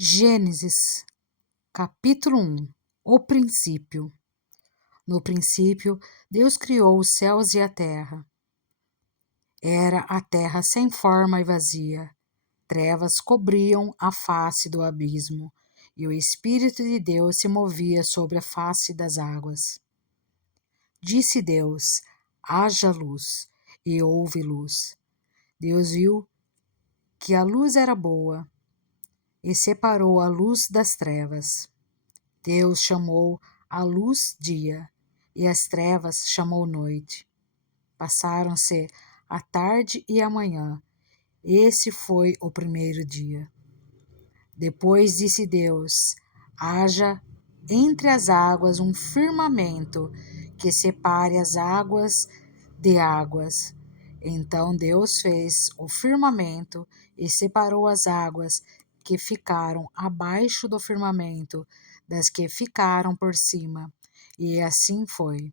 Gênesis, capítulo 1. O princípio. No princípio, Deus criou os céus e a terra. Era a terra sem forma e vazia. Trevas cobriam a face do abismo, e o Espírito de Deus se movia sobre a face das águas. Disse Deus: haja luz, e houve luz. Deus viu que a luz era boa, e separou a luz das trevas. Deus chamou a luz dia, e as trevas chamou noite. Passaram-se a tarde e a manhã. Esse foi o primeiro dia. Depois disse Deus: haja entre as águas um firmamento que separe as águas de águas. Então Deus fez o firmamento e separou as águas que ficaram abaixo do firmamento das que ficaram por cima. E assim foi.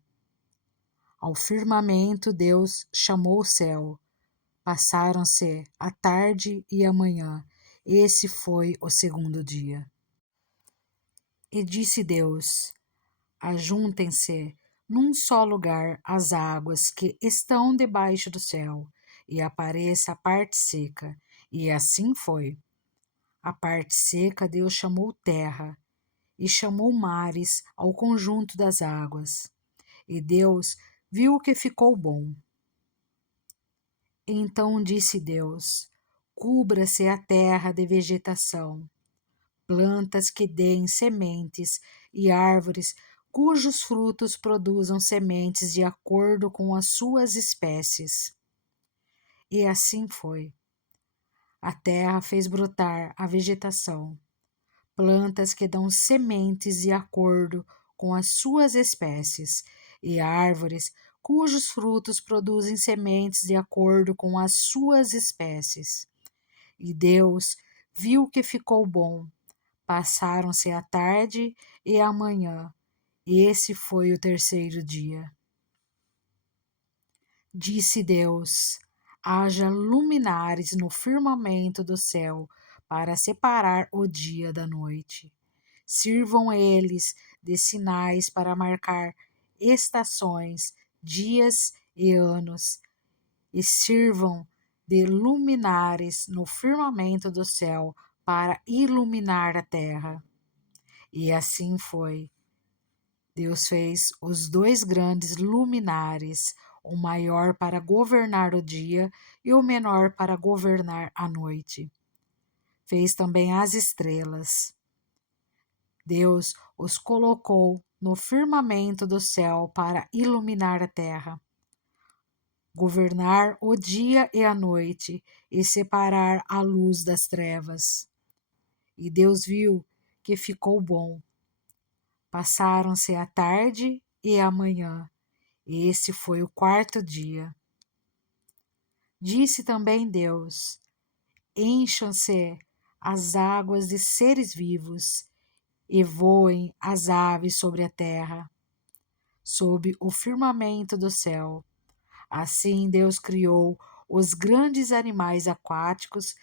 Ao firmamento Deus chamou o céu. Passaram-se a tarde e a manhã. Esse foi o segundo dia. E disse Deus: ajuntem-se num só lugar as águas que estão debaixo do céu, e apareça a parte seca. E assim foi. A parte seca Deus chamou terra, e chamou mares ao conjunto das águas. E Deus viu que ficou bom. Então disse Deus: cubra-se a terra de vegetação, plantas que deem sementes e árvores cujos frutos produzam sementes de acordo com as suas espécies. E assim foi. A terra fez brotar a vegetação, plantas que dão sementes de acordo com as suas espécies, e árvores cujos frutos produzem sementes de acordo com as suas espécies. E Deus viu que ficou bom. Passaram-se a tarde e a manhã. Esse foi o terceiro dia. Disse Deus: haja luminares no firmamento do céu para separar o dia da noite. Sirvam eles de sinais para marcar estações, dias e anos, e sirvam de luminares no firmamento do céu para iluminar a terra. E assim foi. Deus fez os dois grandes luminares, o maior para governar o dia e o menor para governar a noite. Fez também as estrelas. Deus os colocou no firmamento do céu para iluminar a terra, governar o dia e a noite e separar a luz das trevas. E Deus viu que ficou bom. Passaram-se a tarde e a manhã. Esse foi o quarto dia. Disse também Deus: encham-se as águas de seres vivos e voem as aves sobre a terra, sob o firmamento do céu. Assim Deus criou os grandes animais aquáticos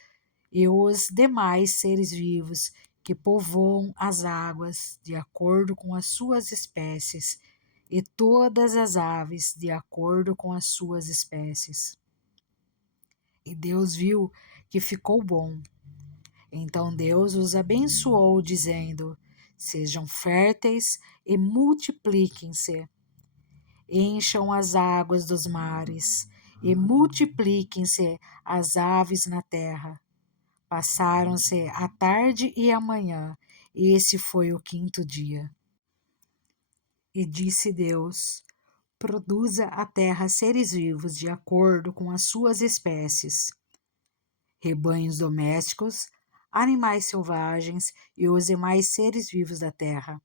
e os demais seres vivos que povoam as águas de acordo com as suas espécies, e todas as aves de acordo com as suas espécies. E Deus viu que ficou bom. Então Deus os abençoou, dizendo: sejam férteis e multipliquem-se. Encham as águas dos mares e multipliquem-se as aves na terra. Passaram-se a tarde e a manhã. Esse foi o quinto dia. E disse Deus: produza a terra seres vivos de acordo com as suas espécies, rebanhos domésticos, animais selvagens e os demais seres vivos da terra,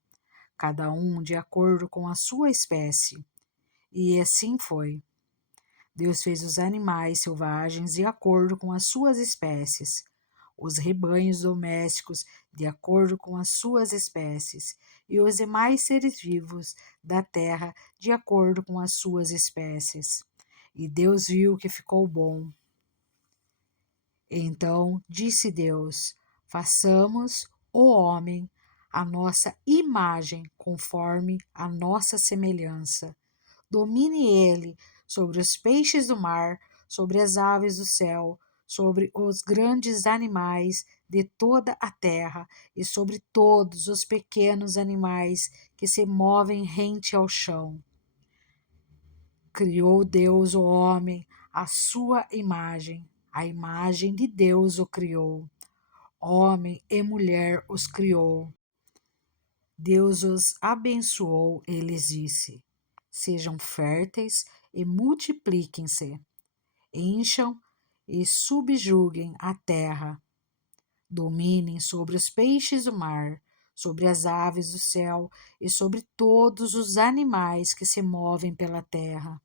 cada um de acordo com a sua espécie. E assim foi. Deus fez os animais selvagens de acordo com as suas espécies, os rebanhos domésticos de acordo com as suas espécies, e os demais seres vivos da terra de acordo com as suas espécies. E Deus viu que ficou bom. Então disse Deus: façamos o homem à nossa imagem, conforme a nossa semelhança. Domine ele sobre os peixes do mar, sobre as aves do céu, sobre os grandes animais de toda a terra e sobre todos os pequenos animais que se movem rente ao chão. Criou Deus o homem à sua imagem, a imagem de Deus o criou. Homem e mulher os criou. Deus os abençoou e lhes disse: sejam férteis e multipliquem-se, encham e subjuguem a terra, dominem sobre os peixes do mar, sobre as aves do céu e sobre todos os animais que se movem pela terra.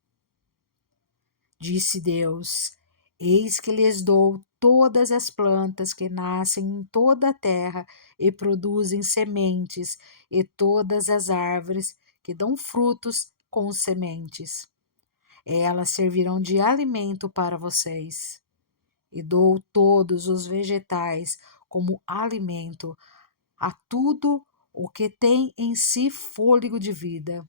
Disse Deus: eis que lhes dou todas as plantas que nascem em toda a terra e produzem sementes, e todas as árvores que dão frutos com sementes. Elas servirão de alimento para vocês. E dou todos os vegetais como alimento a tudo o que tem em si fôlego de vida,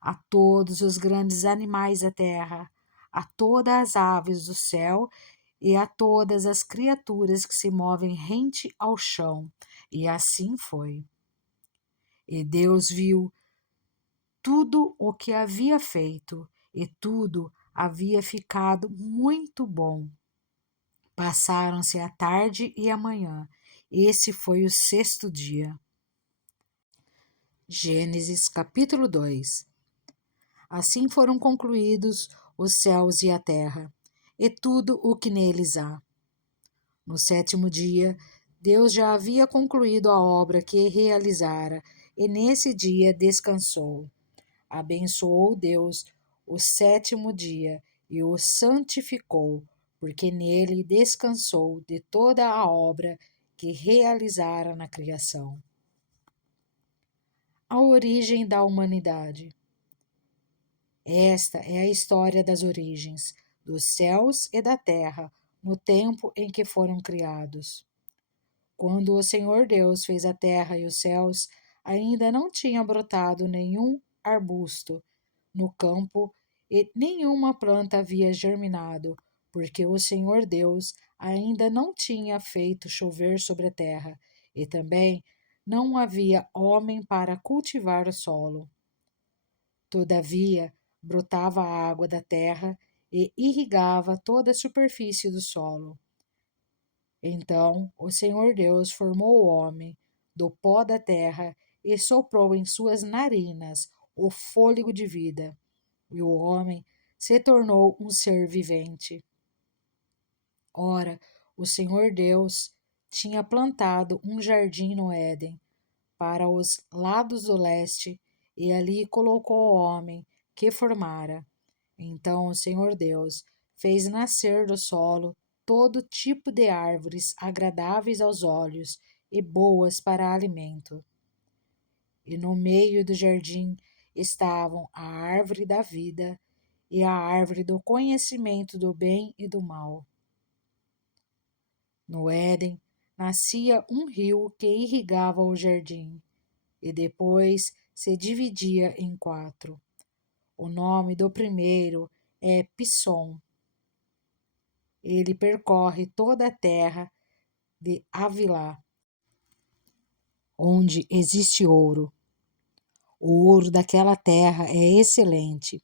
a todos os grandes animais da terra, a todas as aves do céu e a todas as criaturas que se movem rente ao chão. E assim foi. E Deus viu tudo o que havia feito, e tudo havia ficado muito bom. Passaram-se a tarde e a manhã. Esse foi o sexto dia. Gênesis capítulo 2. Assim foram concluídos os céus e a terra, e tudo o que neles há. No sétimo dia, Deus já havia concluído a obra que realizara, e nesse dia descansou. Abençoou Deus o sétimo dia e o santificou, porque nele descansou de toda a obra que realizara na criação. A origem da humanidade. Esta é a história das origens dos céus e da terra no tempo em que foram criados. Quando o Senhor Deus fez a terra e os céus, ainda não tinha brotado nenhum arbusto no campo e nenhuma planta havia germinado, porque o Senhor Deus ainda não tinha feito chover sobre a terra, e também não havia homem para cultivar o solo. Todavia, brotava a água da terra e irrigava toda a superfície do solo. Então o Senhor Deus formou o homem do pó da terra e soprou em suas narinas o fôlego de vida, e o homem se tornou um ser vivente. Ora, o Senhor Deus tinha plantado um jardim no Éden, para os lados do leste, e ali colocou o homem que formara. Então o Senhor Deus fez nascer do solo todo tipo de árvores agradáveis aos olhos e boas para alimento. E no meio do jardim estavam a árvore da vida e a árvore do conhecimento do bem e do mal. No Éden nascia um rio que irrigava o jardim, e depois se dividia em 4. O nome do primeiro é Pissom. Ele percorre toda a terra de Havilá, onde existe ouro. O ouro daquela terra é excelente.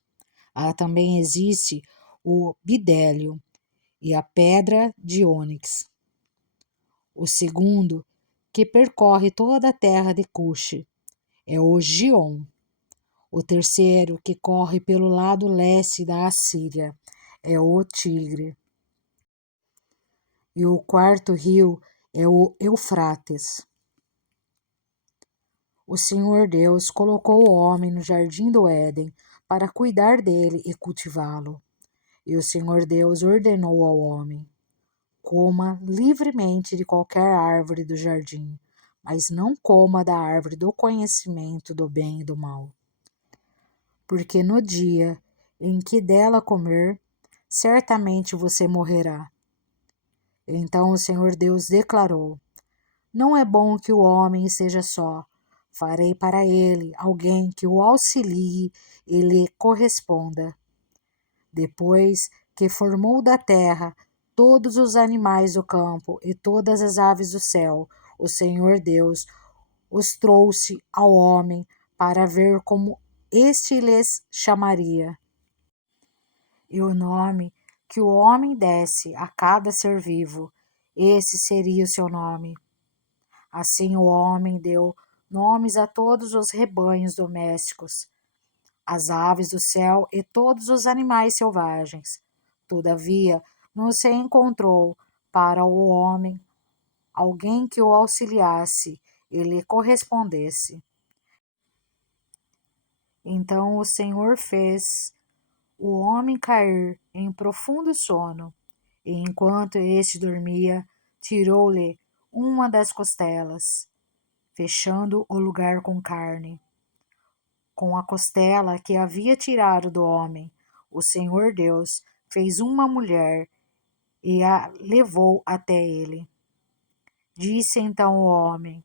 Lá também existe o bidélio e a pedra de ônix. O segundo, que percorre toda a terra de Cuxi, é o Gion. O terceiro, que corre pelo lado leste da Assíria, é o Tigre. E o quarto rio é o Eufrates. O Senhor Deus colocou o homem no jardim do Éden para cuidar dele e cultivá-lo. E o Senhor Deus ordenou ao homem: coma livremente de qualquer árvore do jardim, mas não coma da árvore do conhecimento do bem e do mal. Porque no dia em que dela comer, certamente você morrerá. Então o Senhor Deus declarou: Não é bom que o homem esteja só. Farei para ele alguém que o auxilie e lhe corresponda. Depois que formou da terra todos os animais do campo e todas as aves do céu, o Senhor Deus os trouxe ao homem para ver como este lhes chamaria. E o nome que o homem desse a cada ser vivo, esse seria o seu nome. Assim o homem deu nomes a todos os rebanhos domésticos, às aves do céu e todos os animais selvagens. Todavia, não se encontrou para o homem alguém que o auxiliasse e lhe correspondesse. Então o Senhor fez o homem cair em profundo sono, e enquanto este dormia, tirou-lhe uma das costelas, fechando o lugar com carne. Com a costela que havia tirado do homem, o Senhor Deus fez uma mulher e a levou até ele. Disse então o homem: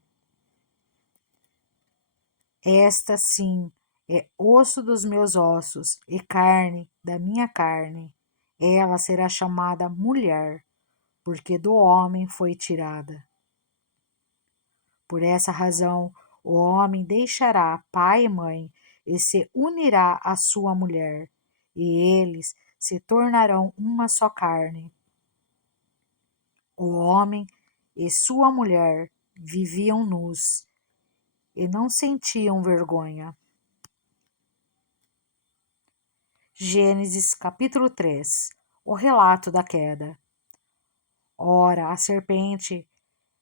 Esta sim é osso dos meus ossos e carne da minha carne. Ela será chamada mulher, porque do homem foi tirada. Por essa razão, o homem deixará pai e mãe e se unirá à sua mulher, e eles se tornarão uma só carne. O homem e sua mulher viviam nus e não sentiam vergonha. Gênesis capítulo 3. O relato da queda. Ora, a serpente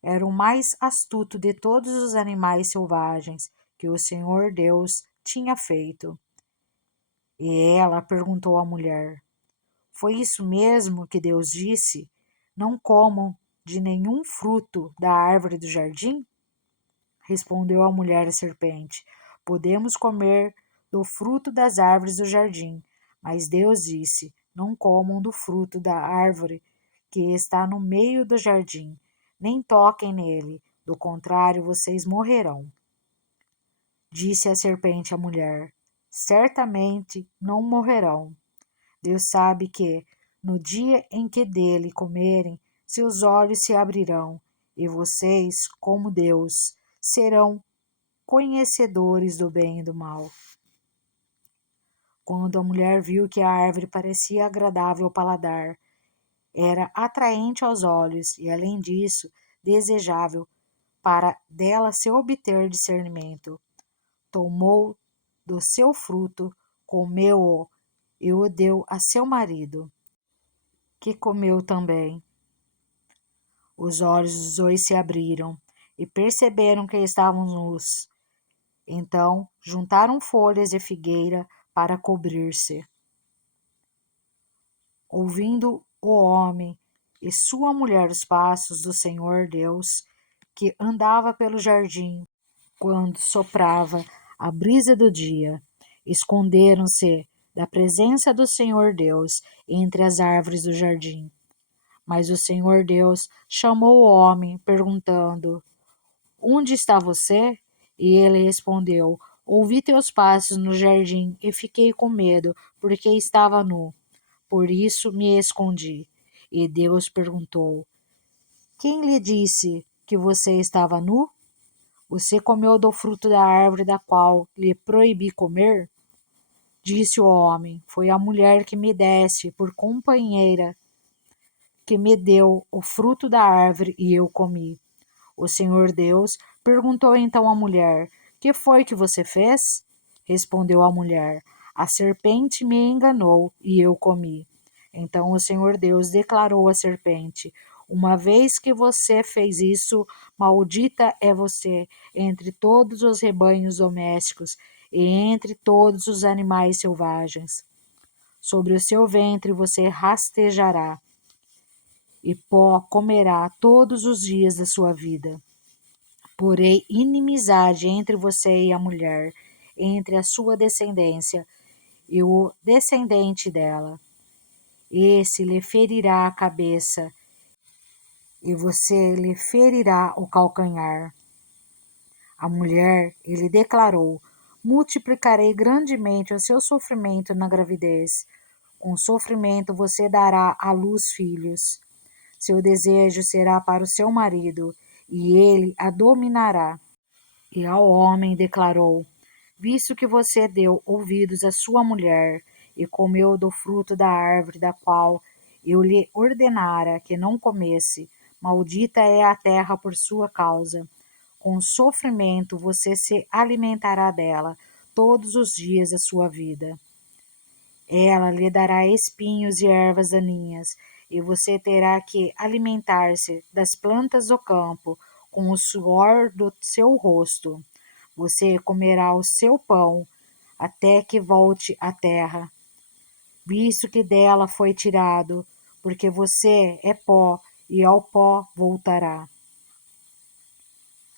era o mais astuto de todos os animais selvagens que o Senhor Deus tinha feito. E ela perguntou à mulher: Foi isso mesmo que Deus disse? Não comam de nenhum fruto da árvore do jardim? Respondeu a mulher à serpente: Podemos comer do fruto das árvores do jardim. Mas Deus disse: Não comam do fruto da árvore que está no meio do jardim, nem toquem nele, do contrário, vocês morrerão. Disse a serpente à mulher: Certamente não morrerão. Deus sabe que, no dia em que dele comerem, seus olhos se abrirão, e vocês, como Deus, serão conhecedores do bem e do mal. Quando a mulher viu que a árvore parecia agradável ao paladar, era atraente aos olhos e, além disso, desejável para dela se obter discernimento, tomou do seu fruto, comeu-o e o deu a seu marido, que comeu também. Os olhos dos dois se abriram e perceberam que estavam nus. Então juntaram folhas de figueira para cobrir-se. Ouvindo o homem e sua mulher os passos do Senhor Deus, que andava pelo jardim quando soprava a brisa do dia, esconderam-se da presença do Senhor Deus entre as árvores do jardim. Mas o Senhor Deus chamou o homem, perguntando: Onde está você? E ele respondeu: Ouvi teus passos no jardim e fiquei com medo, porque estava nu. Por isso me escondi. E Deus perguntou: Quem lhe disse que você estava nu? Você comeu do fruto da árvore da qual lhe proibi comer? Disse o homem: Foi a mulher que me desse por companheira que me deu o fruto da árvore e eu comi. O Senhor Deus perguntou então à mulher: Que foi que você fez? Respondeu a mulher: A serpente me enganou e eu comi. Então o Senhor Deus declarou à serpente: Uma vez que você fez isso, maldita é você entre todos os rebanhos domésticos e entre todos os animais selvagens. Sobre o seu ventre você rastejará, e pó comerá todos os dias da sua vida. Porém, inimizade entre você e a mulher, entre a sua descendência e o descendente dela. Esse lhe ferirá a cabeça, e você lhe ferirá o calcanhar. A mulher, ele declarou: multiplicarei grandemente o seu sofrimento na gravidez. Com sofrimento você dará à luz filhos. Seu desejo será para o seu marido, e ele a dominará. E ao homem declarou: visto que você deu ouvidos à sua mulher e comeu do fruto da árvore da qual eu lhe ordenara que não comesse, maldita é a terra por sua causa. Com sofrimento você se alimentará dela todos os dias da sua vida. Ela lhe dará espinhos e ervas daninhas, e você terá que alimentar-se das plantas do campo com o suor do seu rosto. Você comerá o seu pão até que volte à terra, visto que dela foi tirado, porque você é pó e ao pó voltará.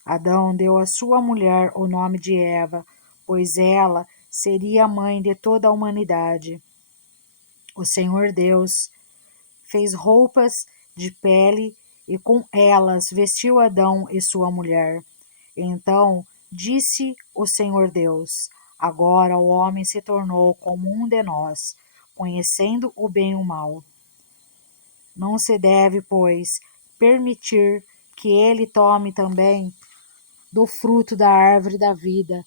Adão deu à sua mulher o nome de Eva, pois ela seria a mãe de toda a humanidade. O Senhor Deus fez roupas de pele e com elas vestiu Adão e sua mulher. Então disse o Senhor Deus: agora o homem se tornou como um de nós, conhecendo o bem e o mal. Não se deve, pois, permitir que ele tome também do fruto da árvore da vida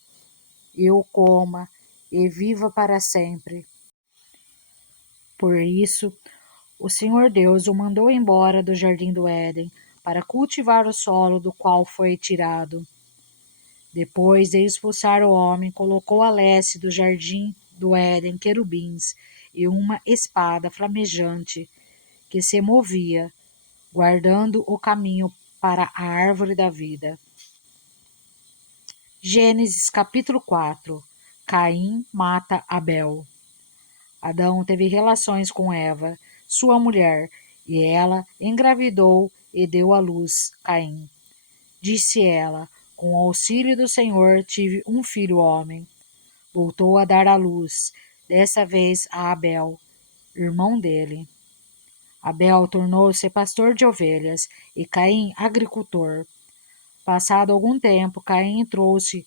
e o coma e viva para sempre. Por isso, o Senhor Deus o mandou embora do jardim do Éden para cultivar o solo do qual foi tirado. Depois de expulsar o homem, colocou a leste do jardim do Éden querubins e uma espada flamejante que se movia, guardando o caminho para a árvore da vida. Gênesis capítulo 4. Caim mata Abel. Adão teve relações com Eva, sua mulher, e ela engravidou e deu à luz Caim. Disse ela: com o auxílio do Senhor tive um filho homem. Voltou a dar à luz, dessa vez a Abel, irmão dele. Abel tornou-se pastor de ovelhas e Caim agricultor. Passado algum tempo, Caim trouxe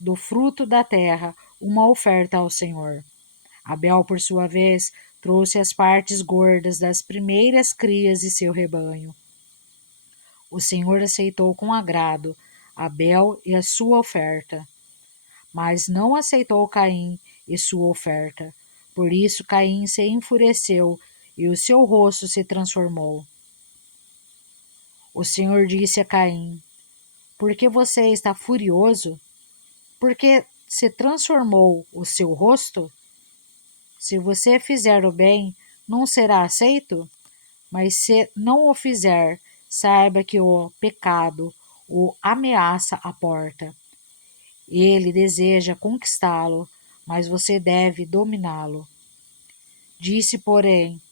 do fruto da terra uma oferta ao Senhor. Abel, por sua vez, trouxe as partes gordas das primeiras crias de seu rebanho. O Senhor aceitou com agrado Abel e a sua oferta, mas não aceitou Caim e sua oferta. Por isso Caim se enfureceu e o seu rosto se transformou. O Senhor disse a Caim: por que você está furioso? Por que se transformou o seu rosto? Se você fizer o bem, não será aceito? Mas se não o fizer, saiba que o pecado o ameaça à porta. Ele deseja conquistá-lo, mas você deve dominá-lo. Disse, porém,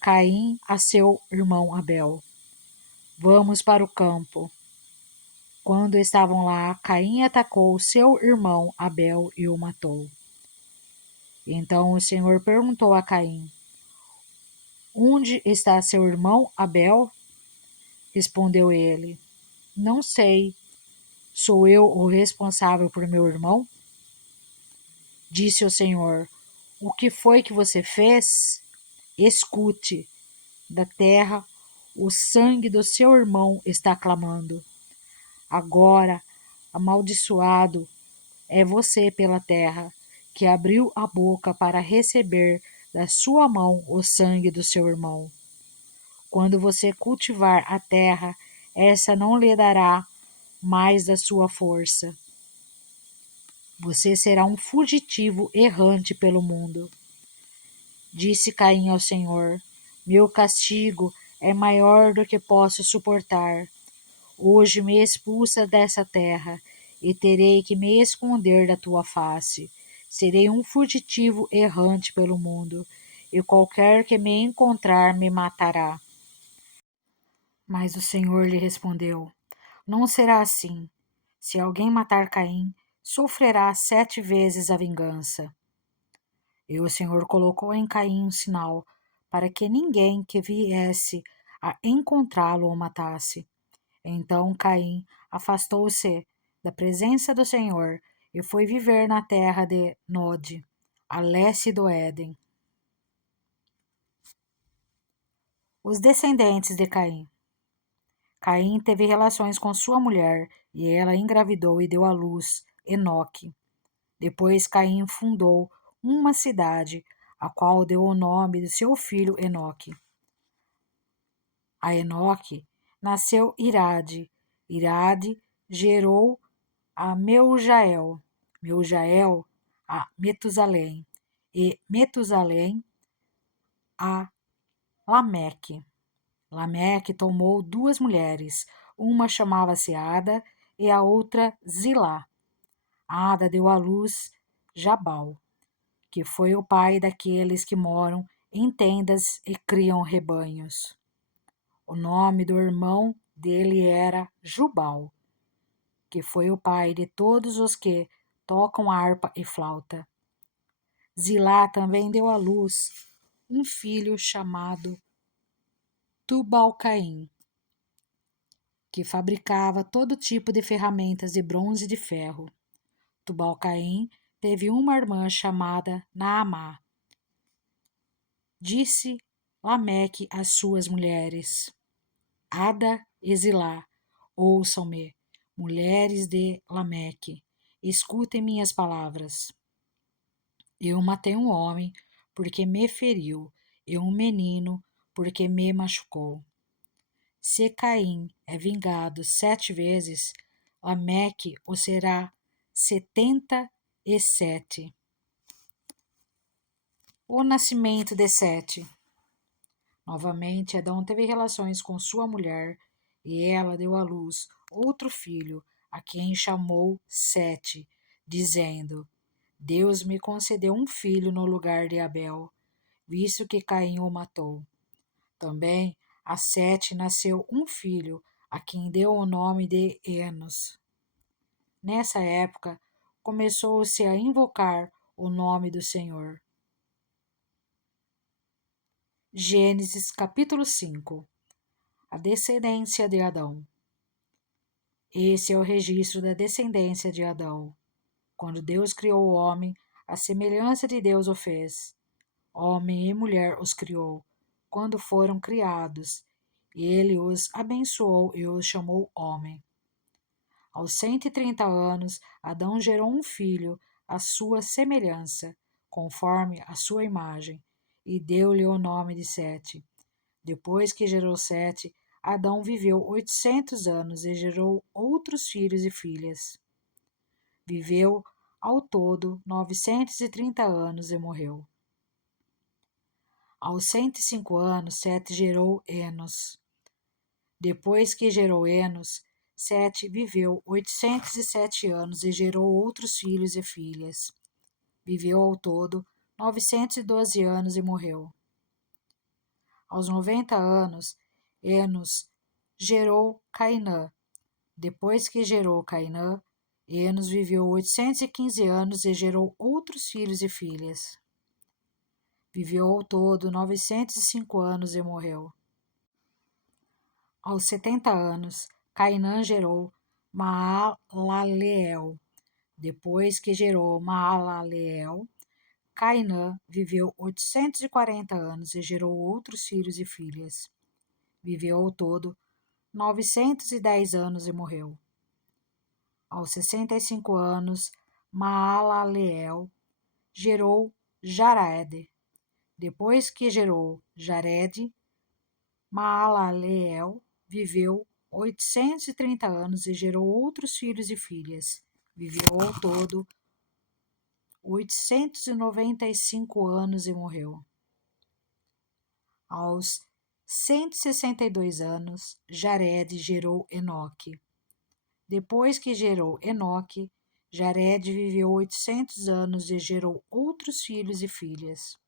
Caim a seu irmão Abel: vamos para o campo. Quando estavam lá, Caim atacou seu irmão Abel e o matou. Então o Senhor perguntou a Caim: onde está seu irmão Abel? Respondeu ele: não sei. Sou eu o responsável por meu irmão? Disse o Senhor: o que foi que você fez? Escute, da terra o sangue do seu irmão está clamando. Agora, amaldiçoado é você pela terra, que abriu a boca para receber da sua mão o sangue do seu irmão. Quando você cultivar a terra, essa não lhe dará mais da sua força. Você será um fugitivo errante pelo mundo. Disse Caim ao Senhor: meu castigo é maior do que posso suportar. Hoje me expulsa dessa terra, e terei que me esconder da tua face. Serei um fugitivo errante pelo mundo, e qualquer que me encontrar me matará. Mas o Senhor lhe respondeu: não será assim. Se alguém matar Caim, sofrerá 7 vezes a vingança. E o Senhor colocou em Caim um sinal, para que ninguém que viesse a encontrá-lo ou matasse. Então Caim afastou-se da presença do Senhor e foi viver na terra de Nod, a leste do Éden. Os descendentes de Caim. Caim teve relações com sua mulher e ela engravidou e deu à luz Enoque. Depois Caim fundou uma cidade, a qual deu o nome de seu filho Enoque. A Enoque nasceu Irade. Irade gerou a Meujael, Meujael a Metusalém, e Metusalém a Lameque. Lameque tomou duas mulheres, uma chamava-se Ada e a outra Zilá. Ada deu à luz Jabal, que foi o pai daqueles que moram em tendas e criam rebanhos. O nome do irmão dele era Jubal, que foi o pai de todos os que tocam harpa e flauta. Zilá também deu à luz um filho chamado Tubal-Caim, que fabricava todo tipo de ferramentas de bronze e de ferro. Tubal-Caim teve uma irmã chamada Naamá. Disse Lameque às suas mulheres: Ada e Zilá, ouçam-me, mulheres de Lameque, escutem minhas palavras. Eu matei um homem porque me feriu, e um menino porque me machucou. Se Caim é vingado 7 vezes, Lameque o será 77. O nascimento de Sete. Novamente, Adão teve relações com sua mulher e ela deu à luz outro filho, a quem chamou Sete, dizendo: Deus me concedeu um filho no lugar de Abel, visto que Caim o matou. Também a Sete nasceu um filho, a quem deu o nome de Enos. Nessa época, começou-se a invocar o nome do Senhor. Gênesis capítulo 5. A descendência de Adão. Esse é o registro da descendência de Adão. Quando Deus criou o homem, a semelhança de Deus o fez. Homem e mulher os criou, quando foram criados, e ele os abençoou e os chamou homem. Aos 130 anos, Adão gerou um filho, à sua semelhança, conforme a sua imagem, e deu-lhe o nome de Sete. Depois que gerou Sete, Adão viveu 800 anos e gerou outros filhos e filhas. Viveu ao todo 930 anos e morreu. Aos 105 anos, Sete gerou Enos. Depois que gerou Enos, Sete viveu 807 anos e gerou outros filhos e filhas. Viveu ao todo 912 anos e morreu. Aos 90 anos, Enos gerou Cainã. Depois que gerou Cainã, Enos viveu 815 anos e gerou outros filhos e filhas. Viveu ao todo 905 anos e morreu. Aos 70 anos, Cainã gerou Maalaleel. Depois que gerou Maalaleel, Cainã viveu 840 anos e gerou outros filhos e filhas. Viveu ao todo 910 anos e morreu. Aos 65 anos, Maalaleel gerou Jared. Depois que gerou Jared, Maalaleel viveu 830 anos e gerou outros filhos e filhas. Viveu ao todo 895 anos e morreu. Aos 162 anos, Jared gerou Enoque. Depois que gerou Enoque, Jared viveu 800 anos e gerou outros filhos e filhas.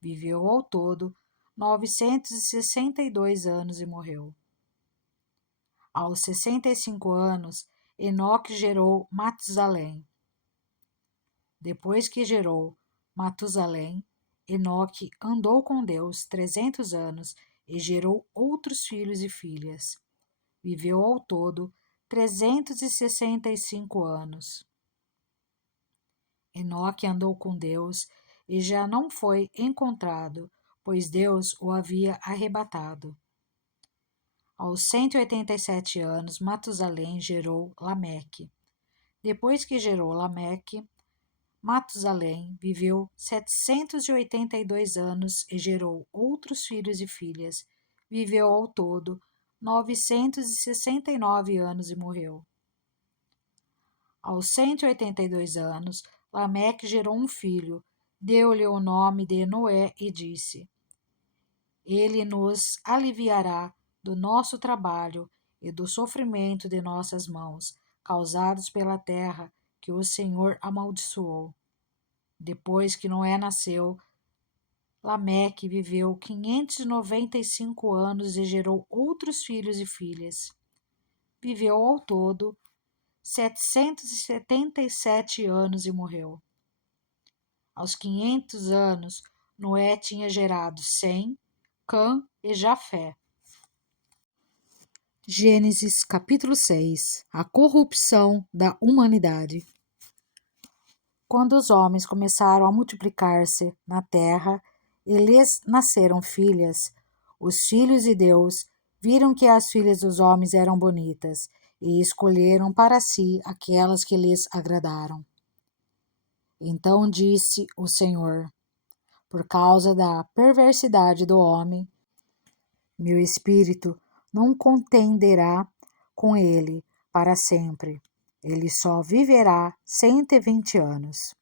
Viveu ao todo 962 anos e morreu. Aos 65 anos, Enoque gerou Matusalém. Depois que gerou Matusalém, Enoque andou com Deus 300 anos e gerou outros filhos e filhas. Viveu ao todo 365 anos. Enoque andou com Deus e já não foi encontrado, pois Deus o havia arrebatado. Aos 187 anos, Matusalém gerou Lameque. Depois que gerou Lameque, Matusalém viveu 782 anos e gerou outros filhos e filhas. Viveu ao todo 969 anos e morreu. Aos 182 anos, Lameque gerou um filho, deu-lhe o nome de Noé e disse: Ele nos aliviará do nosso trabalho e do sofrimento de nossas mãos, causados pela terra que o Senhor amaldiçoou. Depois que Noé nasceu, Lameque viveu 595 anos e gerou outros filhos e filhas. Viveu ao todo 777 anos e morreu. Aos 500 anos, Noé tinha gerado Sem, Cã e Jafé. Gênesis capítulo 6. A corrupção da humanidade. Quando os homens começaram a multiplicar-se na terra e lhes nasceram filhas, os filhos de Deus viram que as filhas dos homens eram bonitas e escolheram para si aquelas que lhes agradaram. Então disse o Senhor: por causa da perversidade do homem, meu espírito não contenderá com ele para sempre. Ele só viverá 120 anos.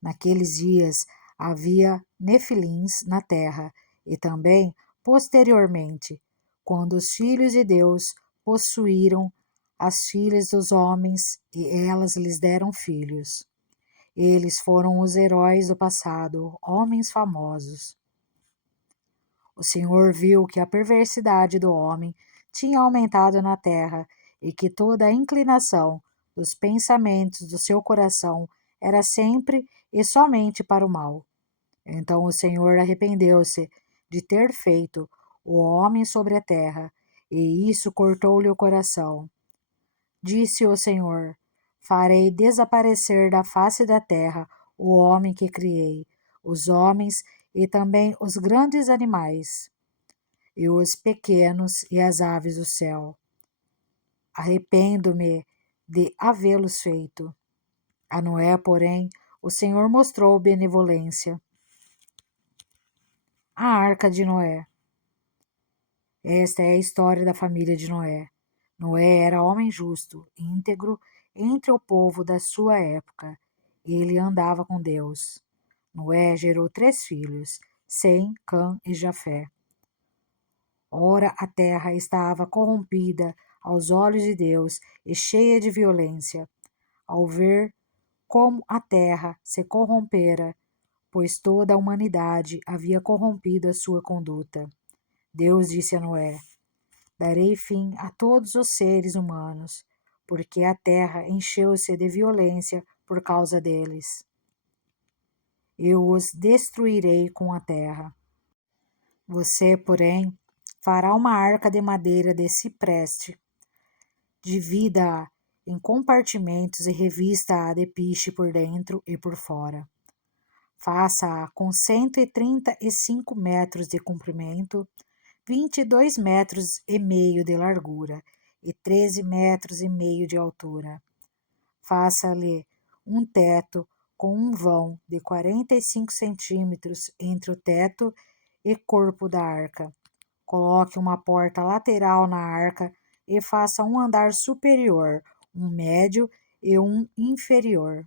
Naqueles dias havia nefilins na terra, e também, posteriormente, quando os filhos de Deus possuíram as filhas dos homens e elas lhes deram filhos. Eles foram os heróis do passado, homens famosos. O Senhor viu que a perversidade do homem tinha aumentado na terra e que toda a inclinação dos pensamentos do seu coração era sempre e somente para o mal. Então o Senhor arrependeu-se de ter feito o homem sobre a terra, e isso cortou-lhe o coração. Disse o Senhor: farei desaparecer da face da terra o homem que criei, os homens e também os grandes animais, e os pequenos e as aves do céu. Arrependo-me de havê-los feito. A Noé, porém, o Senhor mostrou benevolência. A Arca de Noé. Esta é a história da família de Noé. Noé era homem justo, íntegro entre o povo da sua época. Ele andava com Deus. Noé gerou 3 filhos, Sem, Cã e Jafé. Ora, a terra estava corrompida aos olhos de Deus e cheia de violência. Ao ver como a terra se corrompera, pois toda a humanidade havia corrompido a sua conduta, Deus disse a Noé: darei fim a todos os seres humanos, porque a terra encheu-se de violência por causa deles. Eu os destruirei com a terra. Você, porém, fará uma arca de madeira de cipreste, divida-a em compartimentos e revista-a de piche por dentro e por fora. Faça-a com 135 metros de comprimento, 22 metros e meio de largura e 13 metros e meio de altura. Faça-lhe um teto com um vão de 45 centímetros entre o teto e corpo da arca. Coloque uma porta lateral na arca e faça um andar superior, um médio e um inferior.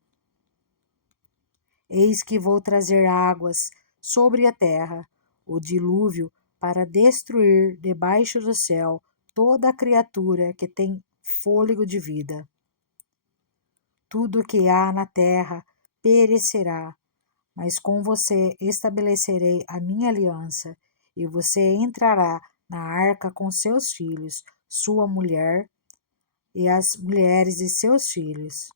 Eis que vou trazer águas sobre a terra, o dilúvio, para destruir debaixo do céu toda a criatura que tem fôlego de vida. Tudo o que há na terra perecerá, mas com você estabelecerei a minha aliança, e você entrará na arca com seus filhos, sua mulher e as mulheres de seus filhos.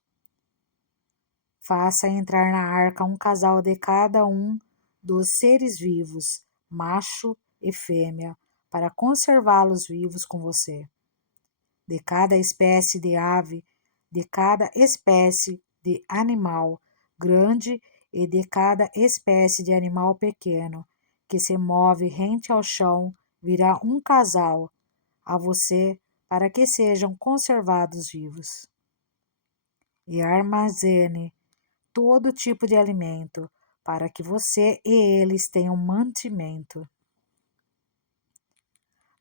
Faça entrar na arca um casal de cada um dos seres vivos, macho e fêmea, para conservá-los vivos com você. De cada espécie de ave, de cada espécie de animal grande e de cada espécie de animal pequeno que se move rente ao chão, virá um casal a você para que sejam conservados vivos. E armazene todo tipo de alimento, para que você e eles tenham mantimento.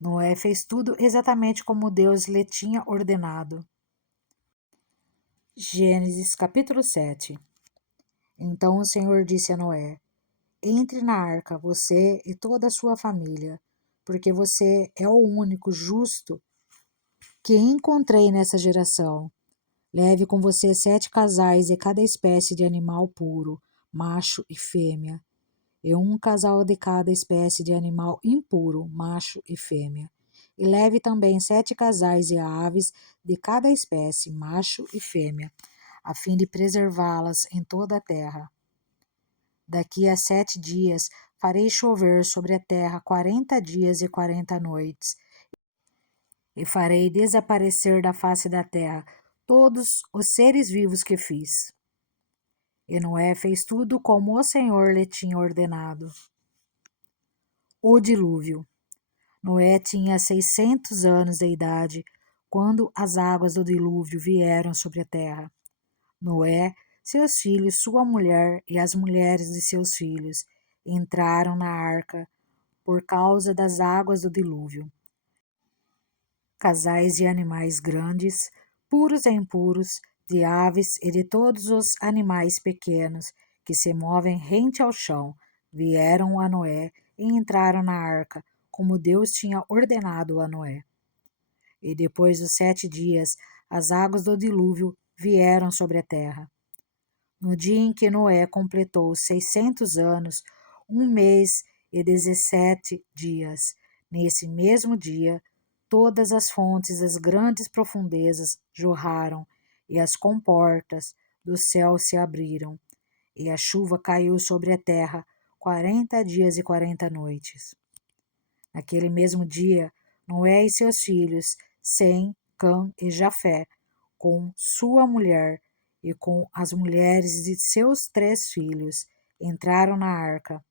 Noé fez tudo exatamente como Deus lhe tinha ordenado. Gênesis capítulo 7. Então o Senhor disse a Noé: Entre na arca, você e toda a sua família, porque você é o único justo que encontrei nessa geração. Leve com você 7 casais de cada espécie de animal puro, macho e fêmea, e um casal de cada espécie de animal impuro, macho e fêmea. E leve também 7 casais de aves de cada espécie, macho e fêmea, a fim de preservá-las em toda a terra. Daqui a 7 dias farei chover sobre a terra 40 dias e 40 noites, e farei desaparecer da face da terra todos os seres vivos que fiz. E Noé fez tudo como o Senhor lhe tinha ordenado. O dilúvio. Noé tinha 600 anos de idade quando as águas do dilúvio vieram sobre a terra. Noé, seus filhos, sua mulher e as mulheres de seus filhos entraram na arca por causa das águas do dilúvio. Casais de animais grandes, puros e impuros, de aves e de todos os animais pequenos que se movem rente ao chão, vieram a Noé e entraram na arca, como Deus tinha ordenado a Noé. E depois dos 7 dias, as águas do dilúvio vieram sobre a terra. No dia em que Noé completou 600 anos, 1 mês e 17 dias, nesse mesmo dia, todas as fontes das grandes profundezas jorraram, e as comportas do céu se abriram, e a chuva caiu sobre a terra 40 dias e 40 noites. Naquele mesmo dia, Noé e seus filhos, Sem, Cã e Jafé, com sua mulher e com as mulheres de seus 3 filhos, entraram na arca.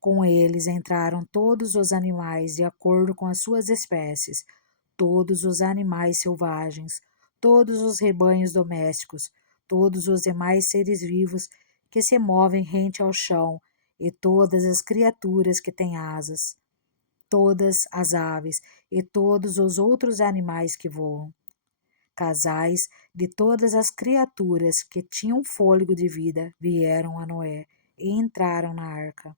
Com eles entraram todos os animais de acordo com as suas espécies, todos os animais selvagens, todos os rebanhos domésticos, todos os demais seres vivos que se movem rente ao chão, e todas as criaturas que têm asas, todas as aves e todos os outros animais que voam. Casais de todas as criaturas que tinham fôlego de vida vieram a Noé e entraram na arca.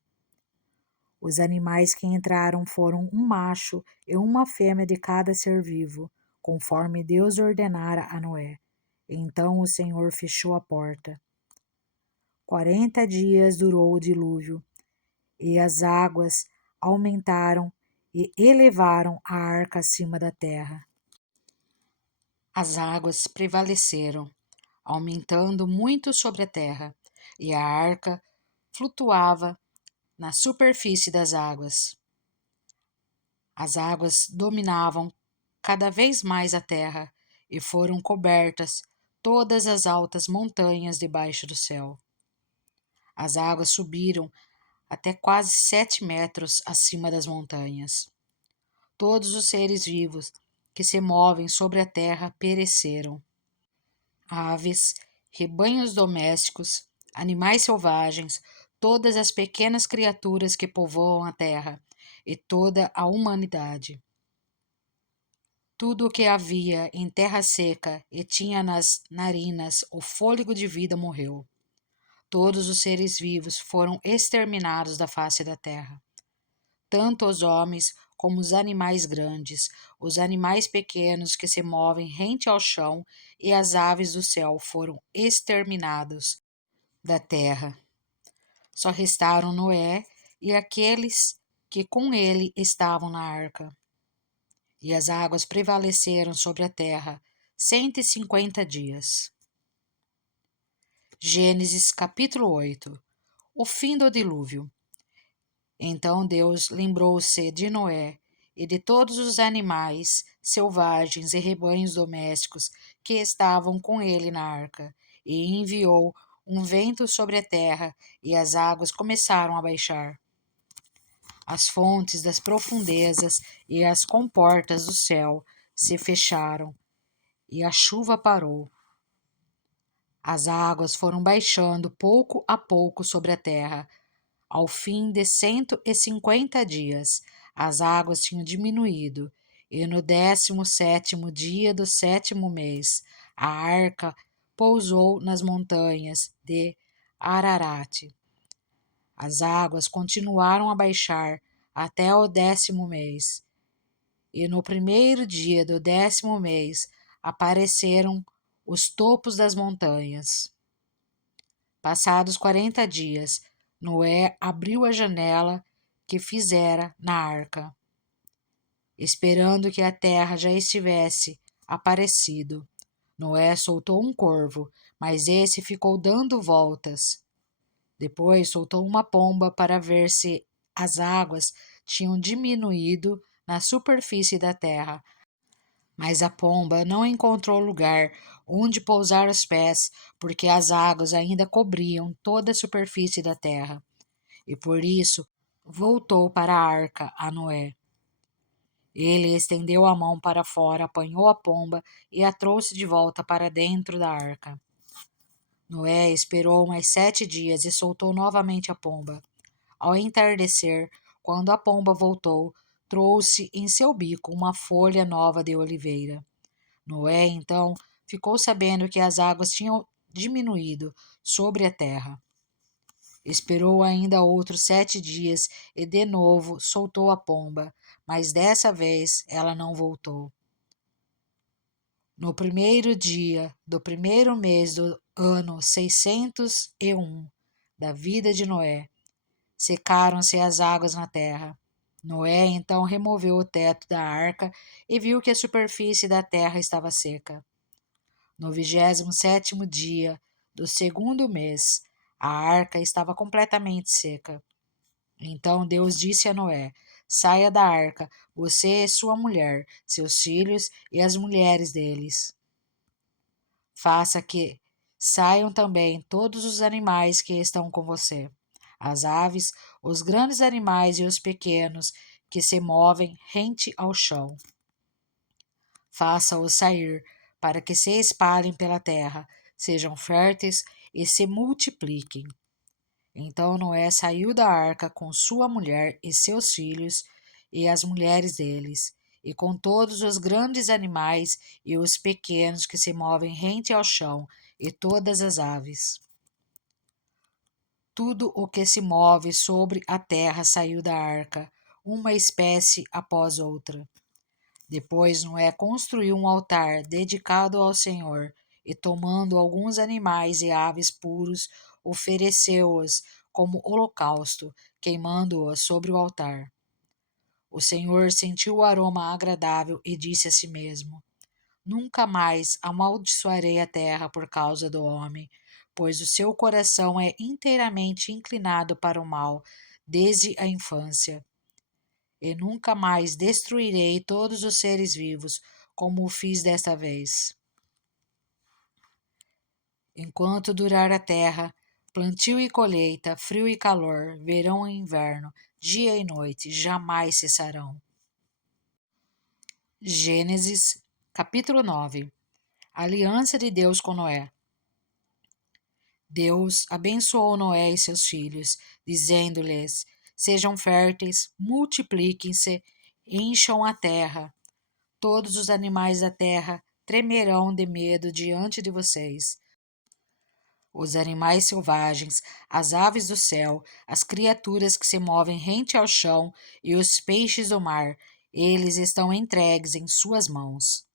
Os animais que entraram foram um macho e uma fêmea de cada ser vivo, conforme Deus ordenara a Noé. Então o Senhor fechou a porta. 40 dias durou o dilúvio, e as águas aumentaram e elevaram a arca acima da terra. As águas prevaleceram, aumentando muito sobre a terra, e a arca flutuava na superfície das águas. As águas dominavam cada vez mais a terra e foram cobertas todas as altas montanhas debaixo do céu. As águas subiram até quase 7 metros acima das montanhas. Todos os seres vivos que se movem sobre a terra pereceram. Aves, rebanhos domésticos, animais selvagens, todas as pequenas criaturas que povoam a terra e toda a humanidade. Tudo o que havia em terra seca e tinha nas narinas o fôlego de vida morreu. Todos os seres vivos foram exterminados da face da terra. Tanto os homens como os animais grandes, os animais pequenos que se movem rente ao chão e as aves do céu foram exterminados da terra. Só restaram Noé e aqueles que com ele estavam na arca. E as águas prevaleceram sobre a terra 150 dias. Gênesis capítulo 8. O fim do dilúvio. Então Deus lembrou-se de Noé e de todos os animais selvagens e rebanhos domésticos que estavam com ele na arca, e enviou um vento sobre a terra, e as águas começaram a baixar. As fontes das profundezas e as comportas do céu se fecharam, e a chuva parou. As águas foram baixando pouco a pouco sobre a terra. Ao fim de 150 dias, as águas tinham diminuído, e no 17º dia do 7º mês, a arca pousou nas montanhas de Ararat. As águas continuaram a baixar até o 10º mês, e no primeiro dia do 10º mês apareceram os topos das montanhas. Passados 40 dias, Noé abriu a janela que fizera na arca, esperando que a terra já estivesse aparecido. Noé soltou um corvo, mas esse ficou dando voltas. Depois soltou uma pomba para ver se as águas tinham diminuído na superfície da terra. Mas a pomba não encontrou lugar onde pousar os pés, porque as águas ainda cobriam toda a superfície da terra. E por isso voltou para a arca a Noé. Ele estendeu a mão para fora, apanhou a pomba e a trouxe de volta para dentro da arca. Noé esperou mais 7 dias e soltou novamente a pomba. Ao entardecer, quando a pomba voltou, trouxe em seu bico uma folha nova de oliveira. Noé, então, ficou sabendo que as águas tinham diminuído sobre a terra. Esperou ainda outros 7 dias e de novo soltou a pomba, mas dessa vez ela não voltou. No primeiro dia do primeiro mês do ano 601 da vida de Noé, secaram-se as águas na terra. Noé então removeu o teto da arca e viu que a superfície da terra estava seca. No 27º dia do segundo mês, a arca estava completamente seca. Então Deus disse a Noé: Saia da arca, você e sua mulher, seus filhos e as mulheres deles. Faça que saiam também todos os animais que estão com você, as aves, os grandes animais e os pequenos que se movem rente ao chão. Faça-os sair, para que se espalhem pela terra, sejam férteis e se multipliquem. Então Noé saiu da arca com sua mulher e seus filhos e as mulheres deles, e com todos os grandes animais e os pequenos que se movem rente ao chão, e todas as aves. Tudo o que se move sobre a terra saiu da arca, uma espécie após outra. Depois Noé construiu um altar dedicado ao Senhor, e tomando alguns animais e aves puros, ofereceu-os como holocausto, queimando-os sobre o altar. O Senhor sentiu o aroma agradável e disse a si mesmo: Nunca mais amaldiçoarei a terra por causa do homem, pois o seu coração é inteiramente inclinado para o mal desde a infância. E nunca mais destruirei todos os seres vivos, como o fiz desta vez. Enquanto durar a terra, plantio e colheita, frio e calor, verão e inverno, dia e noite, jamais cessarão. Gênesis, capítulo 9. Aliança de Deus com Noé. Deus abençoou Noé e seus filhos, dizendo-lhes: Sejam férteis, multipliquem-se, encham a terra. Todos os animais da terra tremerão de medo diante de vocês. Os animais selvagens, as aves do céu, as criaturas que se movem rente ao chão e os peixes do mar, eles estão entregues em suas mãos.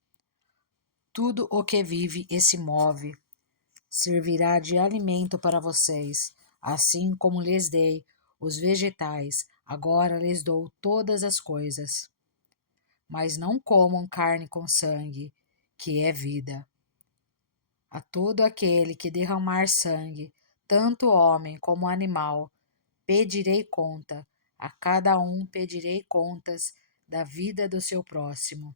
Tudo o que vive e se move servirá de alimento para vocês, assim como lhes dei os vegetais, agora lhes dou todas as coisas. Mas não comam carne com sangue, que é vida. A todo aquele que derramar sangue, tanto homem como animal, pedirei conta. A cada um pedirei contas da vida do seu próximo.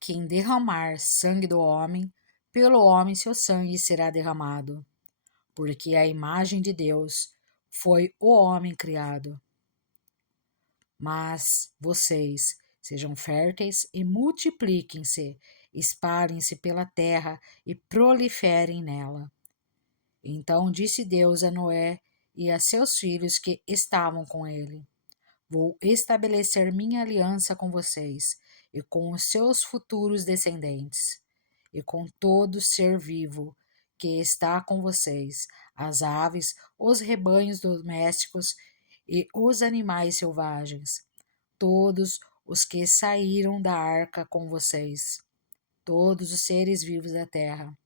Quem derramar sangue do homem, pelo homem seu sangue será derramado, porque a imagem de Deus foi o homem criado. Mas vocês sejam férteis e multipliquem-se, espalhem-se pela terra e proliferem nela. Então disse Deus a Noé e a seus filhos que estavam com ele: Vou estabelecer minha aliança com vocês e com os seus futuros descendentes, e com todo ser vivo que está com vocês, as aves, os rebanhos domésticos e os animais selvagens, todos os que saíram da arca com vocês, todos os seres vivos da terra.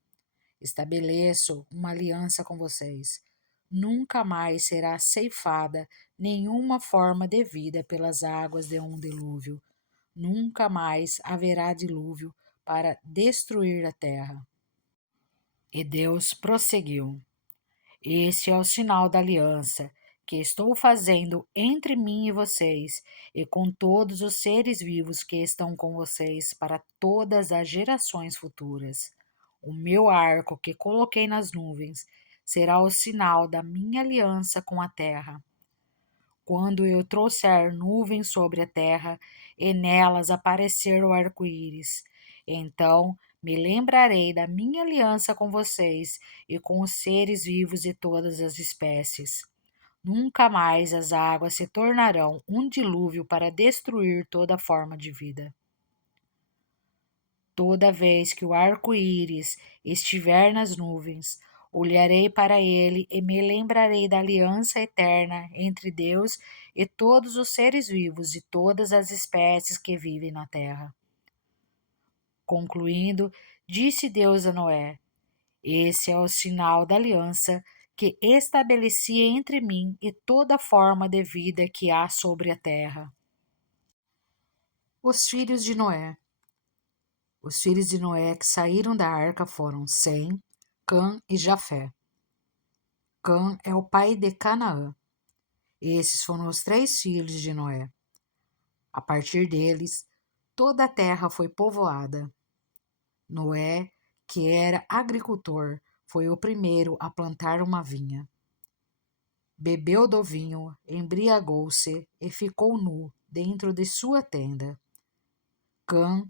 Estabeleço uma aliança com vocês. Nunca mais será ceifada nenhuma forma de vida pelas águas de um dilúvio. Nunca mais haverá dilúvio para destruir a terra. E Deus prosseguiu: Este é o sinal da aliança que estou fazendo entre mim e vocês, e com todos os seres vivos que estão com vocês para todas as gerações futuras. O meu arco que coloquei nas nuvens será o sinal da minha aliança com a terra. Quando eu trouxer nuvens sobre a terra e nelas aparecer o arco-íris, então me lembrarei da minha aliança com vocês e com os seres vivos de todas as espécies. Nunca mais as águas se tornarão um dilúvio para destruir toda forma de vida. Toda vez que o arco-íris estiver nas nuvens, olharei para ele e me lembrarei da aliança eterna entre Deus e todos os seres vivos de todas as espécies que vivem na terra. Concluindo, disse Deus a Noé: Esse é o sinal da aliança que estabeleci entre mim e toda forma de vida que há sobre a terra. Os filhos de Noé. Os filhos de Noé que saíram da arca foram Sem, Cã e Jafé. Cã é o pai de Canaã. Esses foram os 3 filhos de Noé. A partir deles, toda a terra foi povoada. Noé, que era agricultor, foi o primeiro a plantar uma vinha. Bebeu do vinho, embriagou-se e ficou nu dentro de sua tenda. Cã,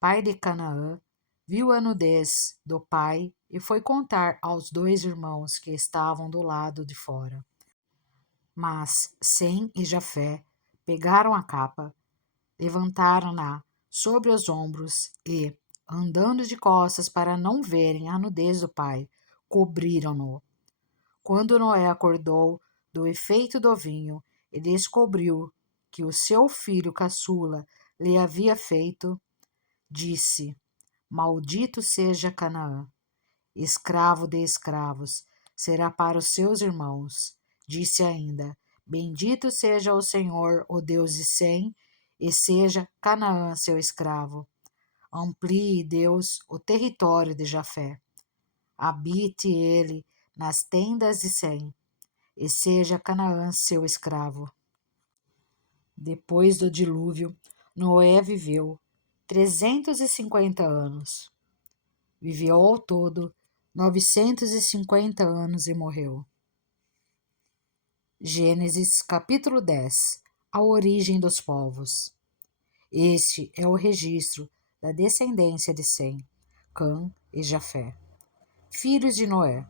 pai de Canaã, viu a nudez do pai e foi contar aos 2 irmãos que estavam do lado de fora. Mas Sem e Jafé pegaram a capa, levantaram-na sobre os ombros e, andando de costas para não verem a nudez do pai, cobriram-no. Quando Noé acordou do efeito do vinho e descobriu que o seu filho caçula lhe havia feito, disse: Maldito seja Canaã, escravo de escravos, será para os seus irmãos. Disse ainda: Bendito seja o Senhor, o Deus de Sem, e seja Canaã seu escravo. Amplie Deus o território de Jafé. Habite ele nas tendas de Sem, e seja Canaã seu escravo. Depois do dilúvio, Noé viveu 350 anos. Viveu ao todo 950 anos e morreu. Gênesis capítulo 10. A origem dos povos. Este é o registro da descendência de Sem, Cã e Jafé, filhos de Noé.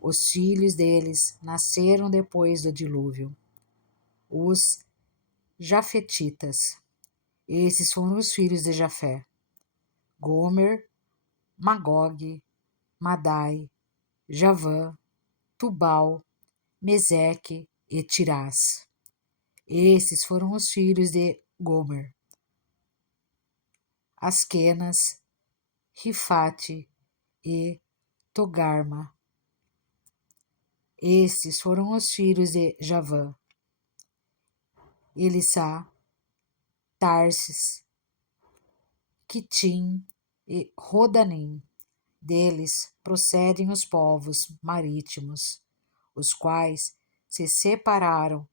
Os filhos deles nasceram depois do dilúvio. Os Jafetitas. Esses foram os filhos de Jafé: Gomer, Magog, Madai, Javã, Tubal, Meseque e Tirás. Esses foram os filhos de Gomer: Asquenas, Rifate e Togarma. Estes foram os filhos de Javã: Elissá, Tarsis, Quitim e Rodanim. Deles procedem os povos marítimos, os quais se separaram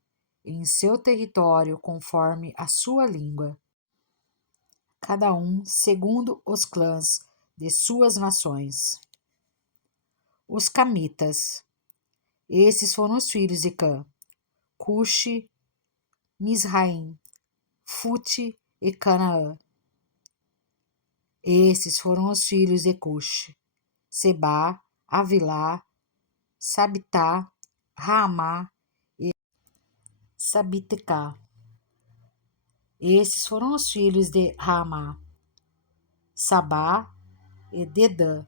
em seu território conforme a sua língua, cada um segundo os clãs de suas nações. Os Camitas. Esses foram os filhos de Cã: Cuxi, Misraim, Fute e Canaã. Esses foram os filhos de Cuxi: Sebá, Avilá, Sabitá, Raamá e Sabitecá. Esses foram os filhos de Raamá: Sabá e Dedã.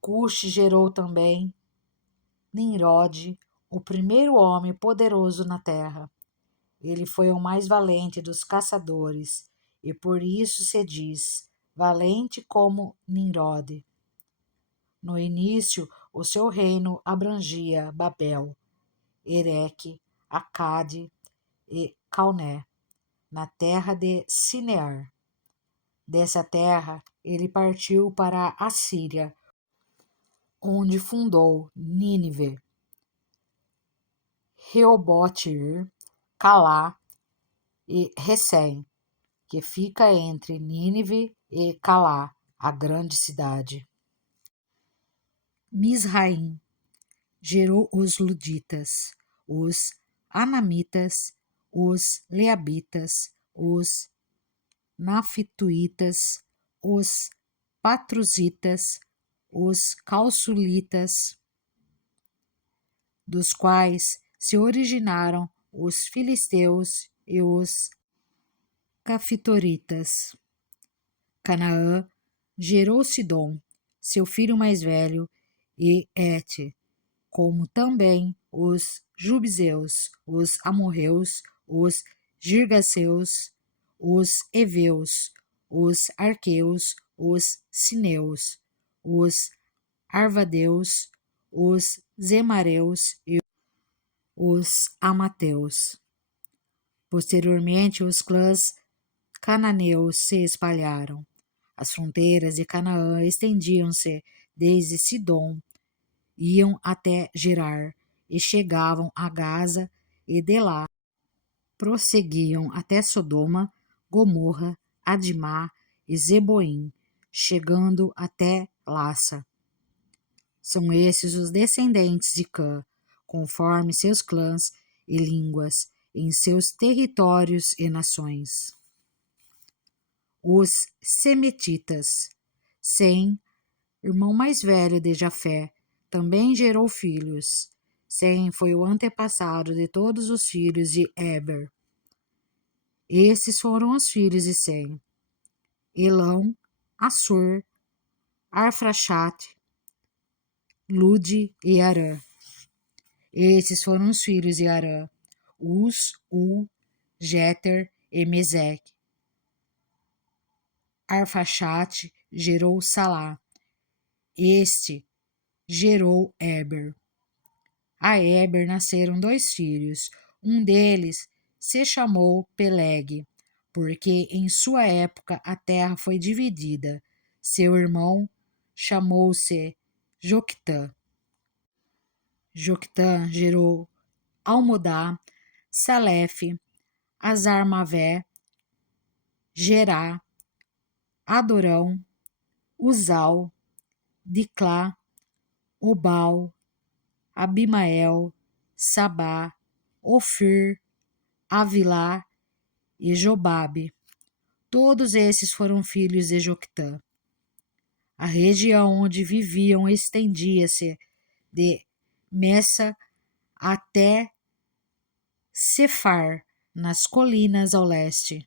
Cuxi gerou também Nimrode, o primeiro homem poderoso na terra. Ele foi o mais valente dos caçadores, e por isso se diz valente como Nimrode. No início, o seu reino abrangia Babel, Ereque, Acade e Calné, na terra de Sinear. Dessa terra, ele partiu para a Síria, onde fundou Nínive, Reobote-ir, Calá e Recém, que fica entre Nínive e Calá, a grande cidade. Misraim gerou os Luditas, os Anamitas, os Leabitas, os Naftuítas, os Patruzitas, os Calsulitas, dos quais se originaram os filisteus e os cafitoritas. Canaã gerou Sidom, seu filho mais velho, e Et, como também os Jubizeus, os Amorreus, os Girgaceus, os Eveus, os Arqueus, os Sineus, os Arvadeus, os Zemareus e os Amateus. Posteriormente, os clãs cananeus se espalharam. As fronteiras de Canaã estendiam-se desde Sidom, iam até Gerar e chegavam a Gaza, e de lá prosseguiam até Sodoma, Gomorra, Adimá e Zeboim, chegando até Lassa. São esses os descendentes de Cã, conforme seus clãs e línguas, em seus territórios e nações. Os Semetitas. Sem, irmão mais velho de Jafé, também gerou filhos. Sem foi o antepassado de todos os filhos de Eber. Esses foram os filhos de Sem: Elão, Assur, Arfaxade, Lude e Arã. Esses foram os filhos de Arã: Uz, Jeter e Meseque. Arfaxade gerou Salá. Este gerou Eber. A Eber nasceram 2 filhos. Um deles se chamou Peleg, porque em sua época a terra foi dividida. Seu irmão chamou-se Joctã. Joctã gerou Almodá, Salefe, Azarmavé, Gerá, Adorão, Uzal, Diclá, Obal, Abimael, Sabá, Ofir, Avilá e Jobabe. Todos esses foram filhos de Joctã. A região onde viviam estendia-se de Messa até Cefar, nas colinas ao leste.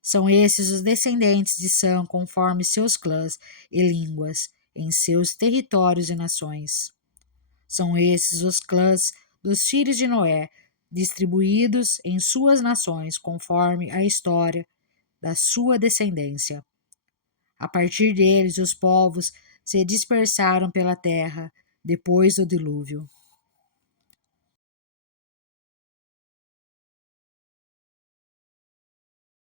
São esses os descendentes de Sam conforme seus clãs e línguas, em seus territórios e nações. São esses os clãs dos filhos de Noé, distribuídos em suas nações conforme a história da sua descendência. A partir deles, os povos se dispersaram pela terra depois do dilúvio.